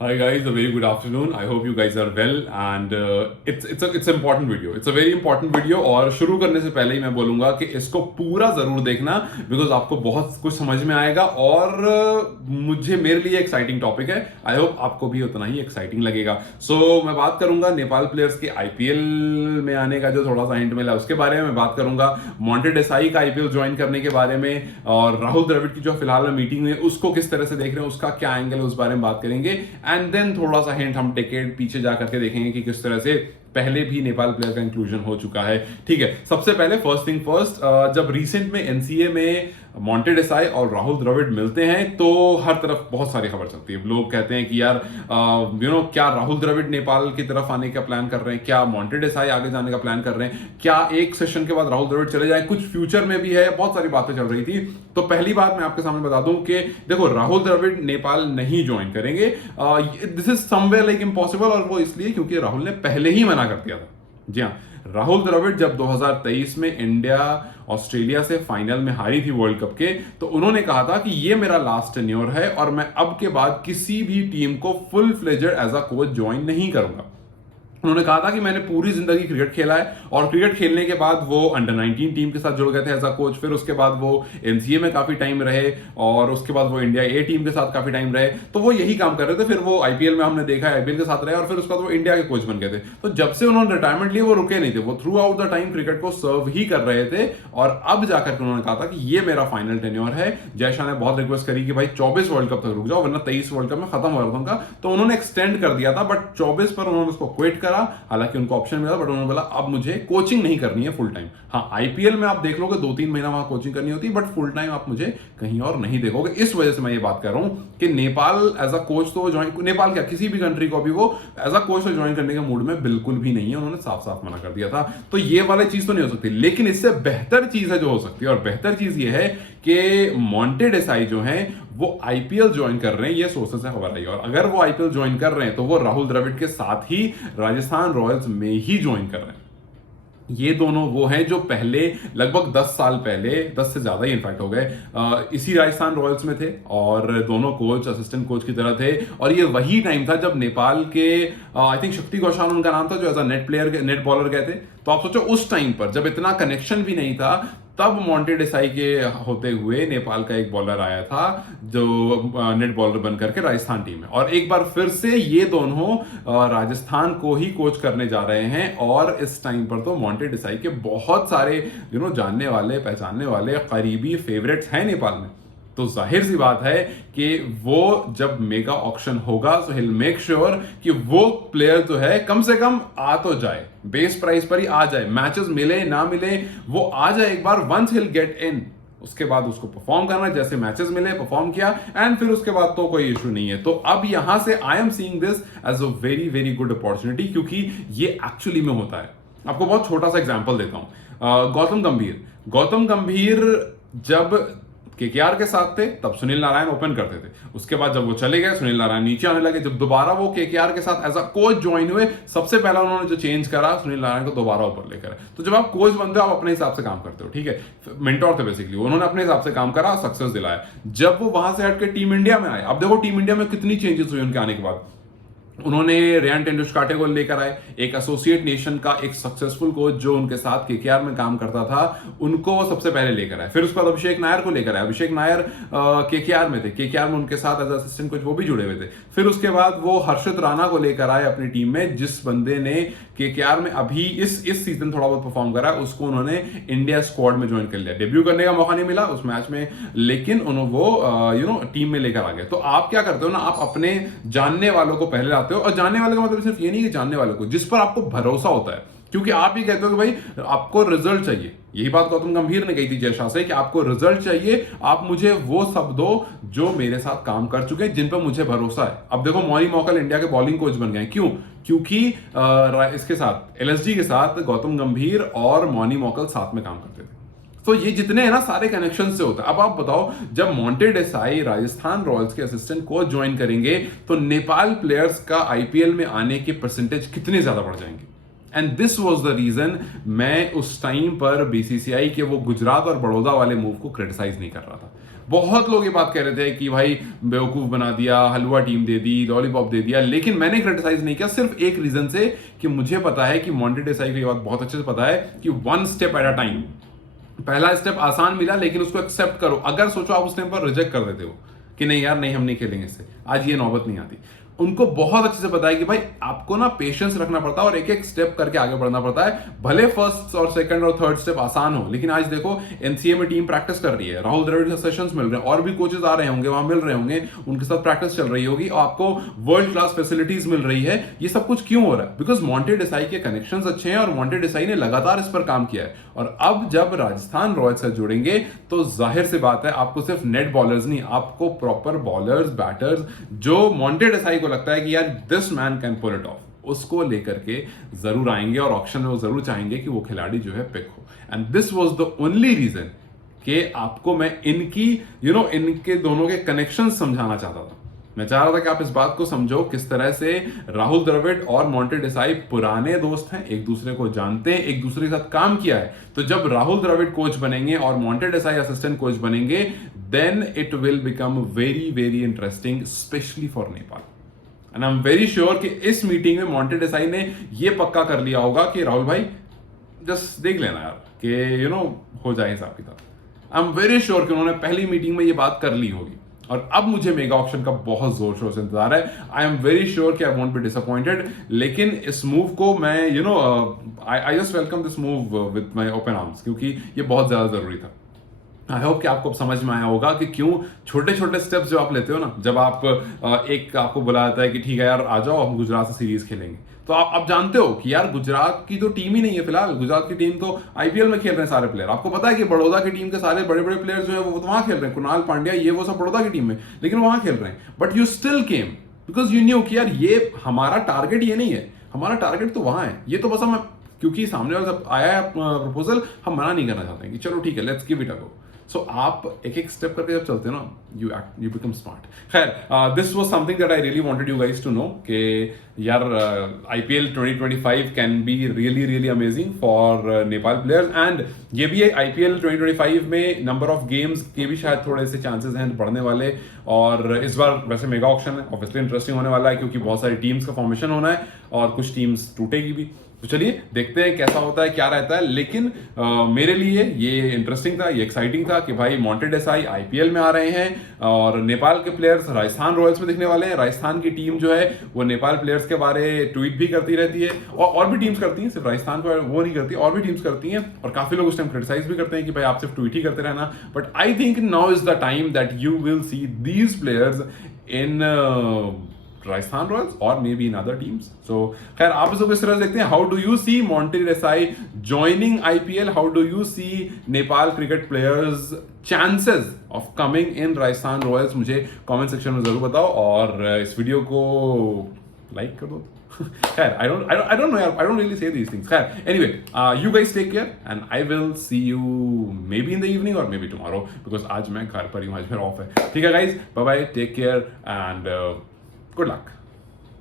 Hi guys, a very good afternoon. I hope you guys are well and it's important video. It's a very important video और शुरू करने से पहले ही मैं बोलूंगा कि इसको पूरा जरूर देखना बिकॉज आपको बहुत कुछ समझ में आएगा और मुझे मेरे लिए एक्साइटिंग टॉपिक है. आई होप आपको भी उतना ही एक्साइटिंग लगेगा. मैं बात करूंगा नेपाल प्लेयर्स के आईपीएल में आने का जो थोड़ा सा हिंट मिला उसके बारे में बात करूंगा. मॉन्टे डेसाई का आईपीएल ज्वाइन करने के बारे में और राहुल द्रविड़ की जो फिलहाल मीटिंग है उसको किस तरह से देख रहे हैं, उसका क्या एंगल है, उस बारे में बात करेंगे. एंड देन थोड़ा सा हिंट हम टिकट पीछे जा करके देखेंगे कि किस तरह से पहले भी नेपाल प्लेयर का इंक्लूजन हो चुका है. ठीक है, सबसे पहले फर्स्ट थिंग फर्स्ट, जब रिसेंट में एनसीए में मॉन्टे डेसाई और राहुल द्रविड़ मिलते हैं तो हर तरफ बहुत सारी खबर चलती है. लोग कहते हैं कि यार क्या राहुल द्रविड़ नेपाल की तरफ आने का प्लान कर रहे हैं, क्या मॉन्टे डेसाई आगे जाने का प्लान कर रहे हैं, क्या एक सेशन के बाद राहुल द्रविड़ चले जाएं, कुछ फ्यूचर में भी है. बहुत सारी बातें चल रही थी. तो पहली बात मैं आपके सामने बता दूं कि देखो, राहुल द्रविड़ नेपाल नहीं ज्वाइन करेंगे. This is somewhere like impossible, और वो इसलिए क्योंकि राहुल ने पहले ही मना कर दिया था. जी हाँ, राहुल द्रविड़ जब 2023 में इंडिया ऑस्ट्रेलिया से फाइनल में हारी थी वर्ल्ड कप के, तो उन्होंने कहा था कि ये मेरा लास्ट टेन्योर है और मैं अब के बाद किसी भी टीम को full fledged as a coach join नहीं करूंगा. उन्होंने कहा था कि मैंने पूरी जिंदगी क्रिकेट खेला है और क्रिकेट खेलने के बाद वो अंडर 19 टीम के साथ जुड़ गए थे एज अ कोच. फिर उसके बाद वो एनसीए में काफी टाइम रहे और उसके बाद वो इंडिया ए टीम के साथ काफी टाइम रहे. तो वो यही काम कर रहे थे. फिर वो आईपीएल में हमने देखा आईपीएल के साथ रहे और फिर उसके बाद वो इंडिया के कोच बन गए थे. तो जब से उन्होंने रिटायरमेंट लिए वो रुके नहीं थे, वो through out the time cricket को सर्व ही कर रहे थे. और अब जाकर उन्होंने कहा था कि ये मेरा फाइनल टेन्योर है. जय शाह ने बहुत रिक्वेस्ट करी कि भाई 24 वर्ल्ड कप तक रुक जाओ वरना 23 वर्ल्ड कप में खत्म हो रहा था उनका. तो उन्होंने एक्सटेंड कर दिया था, बट 24 पर उन्होंने उसको क्विट करा. हालांकि ऑप्शन मिला, बट उन्होंने बोला अब मुझे कोचिंग नहीं करनी है फुल टाइम. हाँ, आईपीएल में आप देख लोगे 2-3 महीना वहां कोचिंग करनी होती है, बट फुल टाइम आप मुझे कहीं और नहीं देखोगे. इस वजह से मैं ये बात कर रहा हूं कि नेपाल एज अ कोच तो ज्वाइन, नेपाल क्या किसी भी कंट्री को भी वो एज अ कोच तो ज्वाइन करने के मूड में बिल्कुल भी नहीं है. उन्होंने साफ साफ मना कर दिया था. तो ये वाली चीज तो नहीं हो सकती, लेकिन इससे बेहतर चीज है जो हो सकती है. और बेहतर चीज ये है कि मॉन्टे डेसाई जो है वो आईपीएल ज्वाइन कर रहे हैं. ये सोर्सेस से खबर आई, और अगर वो आईपीएल ज्वाइन कर रहे हैं तो वो राहुल द्रविड़ के साथ ही राजस्थान रॉयल्स में ही ज्वाइन कर रहे हैं. ये दोनों वो हैं जो पहले लगभग 10 साल पहले, 10 से ज्यादा ही इनफैक्ट हो गए, इसी राजस्थान रॉयल्स में थे और दोनों कोच असिस्टेंट कोच की तरह थे. और ये वही टाइम था जब नेपाल के आई थिंक शक्ति गौशान उनका नाम था, जो एज अ नेट बॉलर गए थे. तो आप सोचो उस टाइम पर जब इतना कनेक्शन भी नहीं था, तब मॉन्टे डेसाई के होते हुए नेपाल का एक बॉलर आया था जो नेट बॉलर बन करके राजस्थान टीम में. और एक बार फिर से ये दोनों राजस्थान को ही कोच करने जा रहे हैं. और इस टाइम पर तो मॉन्टे डेसाई के बहुत सारे जानने वाले, पहचानने वाले, करीबी फेवरेट्स हैं नेपाल में. तो जाहिर सी बात है कि वो जब मेगा ऑक्शन होगा तो हिल मेक श्योर कि वो प्लेयर जो है कम से कम आ तो जाए, बेस प्राइस पर ही आ जाए. मैचेस मिले ना मिले वो आ जाए एक बार. वंस हिल गेट इन, उसके बाद उसको परफॉर्म करना, जैसे मैचेस मिले परफॉर्म किया, एंड फिर उसके बाद तो कोई इशू नहीं है. तो अब यहां से I am seeing this as a very very good opportunity, क्योंकि ये एक्चुअली में होता है. आपको बहुत छोटा सा एग्जांपल देता हूं. गौतम गंभीर जब केकेआर के साथ थे तब सुनील नारायण ओपन करते थे. उसके बाद जब वो चले गए सुनील नारायण नीचे आने लगे. जब दोबारा वो केकेआर के साथ एज अ कोच ज्वाइन हुए, सबसे पहला उन्होंने जो चेंज करा सुनील नारायण को दोबारा ऊपर लेकर. तो जब आप कोच बनते हो आप अपने हिसाब से काम करते हो, ठीक है. मेंटोर थे बेसिकली, उन्होंने अपने हिसाब से काम करा, सक्सेस दिलाया. जब वो वहां से हट के टीम इंडिया में आए, अब देखो टीम इंडिया में कितनी चेंजेस हुई उनके आने के बाद. उन्होंने रेयान टेंडुलकर को लेकर आए, एक एसोसिएट नेशन का एक सक्सेसफुल कोच जो उनके साथ केकेआर में काम करता था, उनको वो सबसे पहले लेकर आए. फिर उसके बाद अभिषेक नायर को लेकर आए. अभिषेक नायर केकेआर में थे, केकेआर में उनके साथ एज असिस्टेंट कोच वो भी जुड़े हुए थे. फिर उसके बाद वो हर्षित राणा को लेकर आए अपनी टीम में, जिस बंदे ने केकेआर में अभी इस सीजन थोड़ा बहुत परफॉर्म करा. उसको उन्होंने इंडिया स्क्वाड में ज्वाइन कर लिया. डेब्यू करने का मौका नहीं मिला उस मैच में, लेकिन उन्होंने वो टीम में लेकर आ गए. तो आप क्या करते हो ना, आप अपने जानने वालों को पहले लाते हो. और जानने वाले का मतलब सिर्फ ये नहीं कि जानने वालों को, जिस पर आपको भरोसा होता है. क्योंकि आप ही कहते हो कि भाई आपको रिजल्ट चाहिए. यही बात गौतम गंभीर ने कही थी जय शाह से कि आपको रिजल्ट चाहिए, आप मुझे वो सब दो जो मेरे साथ काम कर चुके हैं, जिन पर मुझे भरोसा है. अब देखो मौनी मौकल इंडिया के बॉलिंग कोच बन गए. क्यों? क्योंकि इसके साथ एलएसजी के साथ गौतम गंभीर और मौनी मौकल साथ में काम करते थे. तो ये जितने हैं ना सारे कनेक्शन से होता है. अब आप बताओ, जब मॉन्टे डेसाई राजस्थान रॉयल्स के असिस्टेंट कोच ज्वाइन करेंगे तो नेपाल प्लेयर्स का आईपीएल में आने के परसेंटेज कितने ज्यादा बढ़ जाएंगे. And this was the reason मैं उस टाइम पर बीसीसीआई के वो गुजरात और बड़ौदा वाले मूव को क्रिटिसाइज नहीं कर रहा था. बहुत लोग ये बात कह रहे थे कि भाई बेवकूफ बना दिया, हलवा टीम दे दी, लॉलीपॉप दे दिया, लेकिन मैंने क्रिटिसाइज नहीं किया सिर्फ एक रीजन से कि मुझे पता है कि मॉन्टी डेसाई को ये बात बहुत अच्छे से पता है कि one step at a time. पहला स्टेप आसान मिला लेकिन उसको एक्सेप्ट करो। अगर सोचो आप उस टाइम पर रिजेक्ट कर देते हो कि नहीं यार नहीं हम नहीं खेलेंगे इससे, आज ये नौबत नहीं आती। उनको बहुत अच्छे से पता है कि भाई आपको ना पेशेंस रखना पड़ता है और एक एक स्टेप करके आगे बढ़ना पड़ता है। भले फर्स्ट और सेकंड और थर्ड स्टेप आसान हो, लेकिन आज देखो एनसीए में टीम प्रैक्टिस कर रही है, राहुल द्रविड़ के सेशंस मिल रहे हैं, और भी कोचेस आ रहे होंगे वहां मिल रहे होंगे, उनके साथ प्रैक्टिस चल रही होगी और आपको वर्ल्ड क्लास फैसिलिटीज मिल रही है। ये सब कुछ क्यों हो रहा है? बिकॉज मॉन्टे डेसाई के कनेक्शंस अच्छे हैं और मॉन्टे डेसाई ने लगातार इस पर काम किया है। और अब जब राजस्थान रॉयल्स से जुड़ेंगे तो जाहिर सी बात है आपको सिर्फ नेट बॉलर्स नहीं, आपको प्रॉपर बॉलर्स, बैटर्स, जो मॉन्टे डेसाई को लगता है कि यार this man can pull it off, उसको लेकर के जरूर आएंगे और ऑक्शन में वो जरूर चाहेंगे कि वो खिलाड़ी जो है पिक हो। And this was the only reason कि आपको मैं इनकी इनके दोनों के कनेक्शन समझाना चाहता था। मैं चाह रहा था कि आप इस बात को समझो किस तरह से राहुल द्रविड़ और मॉन्टे डेसाई पुराने दोस्त हैं, एक दूसरे को जानते हैं, एक दूसरे के साथ काम किया है। तो जब राहुल द्रविड़ कोच बनेंगे और मॉन्टे डेसाई असिस्टेंट कोच बनेंगे, then it will become very very interesting, specially for Nepal. And I am very sure कि इस मीटिंग में मॉन्टे डेसाई ने यह पक्का कर लिया होगा कि राहुल भाई जस्ट देख लेना यार कि हो जाए हिसाब किताब। आई एम वेरी श्योर कि उन्होंने पहली मीटिंग में ये बात कर ली होगी। और अब मुझे मेगा ऑक्शन का बहुत जोर शोर से इंतजार है। आई एम वेरी श्योर कि आई वोंट बी डिसअपॉइंटेड, लेकिन इस मूव को मैं I just welcome this move with my open arms, क्योंकि ये बहुत ज्यादा जरूरी था। आई होप कि आपको समझ में आया होगा कि क्यों छोटे छोटे स्टेप्स जो आप लेते हो ना, जब आप आपको बुलाया जाता है कि ठीक है यार आ जाओ हम गुजरात से सीरीज खेलेंगे, तो आप जानते हो कि यार गुजरात की तो टीम ही नहीं है फिलहाल। गुजरात की टीम तो आईपीएल में खेल रहे हैं सारे प्लेयर। आपको पता है कि बड़ौदा की टीम के सारे बड़े बड़े प्लेयर्स जो है वो वहां खेल रहे हैं, कुणाल पांड्या ये वो सब बड़ौदा की टीम में, लेकिन वहां खेल रहे हैं। But you still came because you new कि यार ये हमारा टारगेट ये नहीं है, हमारा टारगेट तो वहां है। ये तो बस हम क्योंकि सामने वाला सब आया है प्रपोजल, हम मना नहीं करना चाहते हैं कि चलो ठीक है let's give it a go. So आप एक एक स्टेप करके जब चलते हो ना, यू बिकम स्मार्ट। खैर, this was something that I really wanted you guys to know कि यार IPL 2025 can be really really amazing for Nepal players. एंड ये भी है आईपीएल 2025 में नंबर ऑफ गेम्स के भी शायद थोड़े से चांसेस हैं बढ़ने वाले। और इस बार वैसे मेगा ऑक्शन है, ऑब्वियसली इंटरेस्टिंग होने वाला है क्योंकि बहुत सारी टीम्स का फॉर्मेशन होना है और कुछ टीम्स टूटेगी भी। तो चलिए देखते हैं कैसा होता है, क्या रहता है। लेकिन मेरे लिए ये इंटरेस्टिंग था, ये एक्साइटिंग था कि भाई मॉन्टे डेसाई आईपीएल में आ रहे हैं और नेपाल के प्लेयर्स राजस्थान रॉयल्स में दिखने वाले हैं। राजस्थान की टीम जो है वो नेपाल प्लेयर्स के बारे ट्वीट भी करती रहती है और भी टीम्स करती हैं, सिर्फ राजस्थान को वो नहीं करती, और भी टीम्स करती हैं। और काफी लोग उस टाइम क्रिटिसाइज भी करते हैं कि भाई आप सिर्फ ट्वीट ही करते रहना। But I think now is the time that you will see these players in Rajasthan Royals और may be in other teams. So खैर आप इसको किस तरह से देखते हैं? How do you see Monty Desai joining IPL? How do you see Nepal cricket players chances of coming in Rajasthan Royals? मुझे कमेंट सेक्शन में जरूर बताओ और इस वीडियो को लाइक कर दो। खैर I don't know, I don't really say these things. खैर anyway, you guys take care and I will see you maybe in the evening or maybe tomorrow because आज मैं घर पर ही हूँ, आज मेरा ऑफ है। ठीक है guys, bye bye, take care and good luck.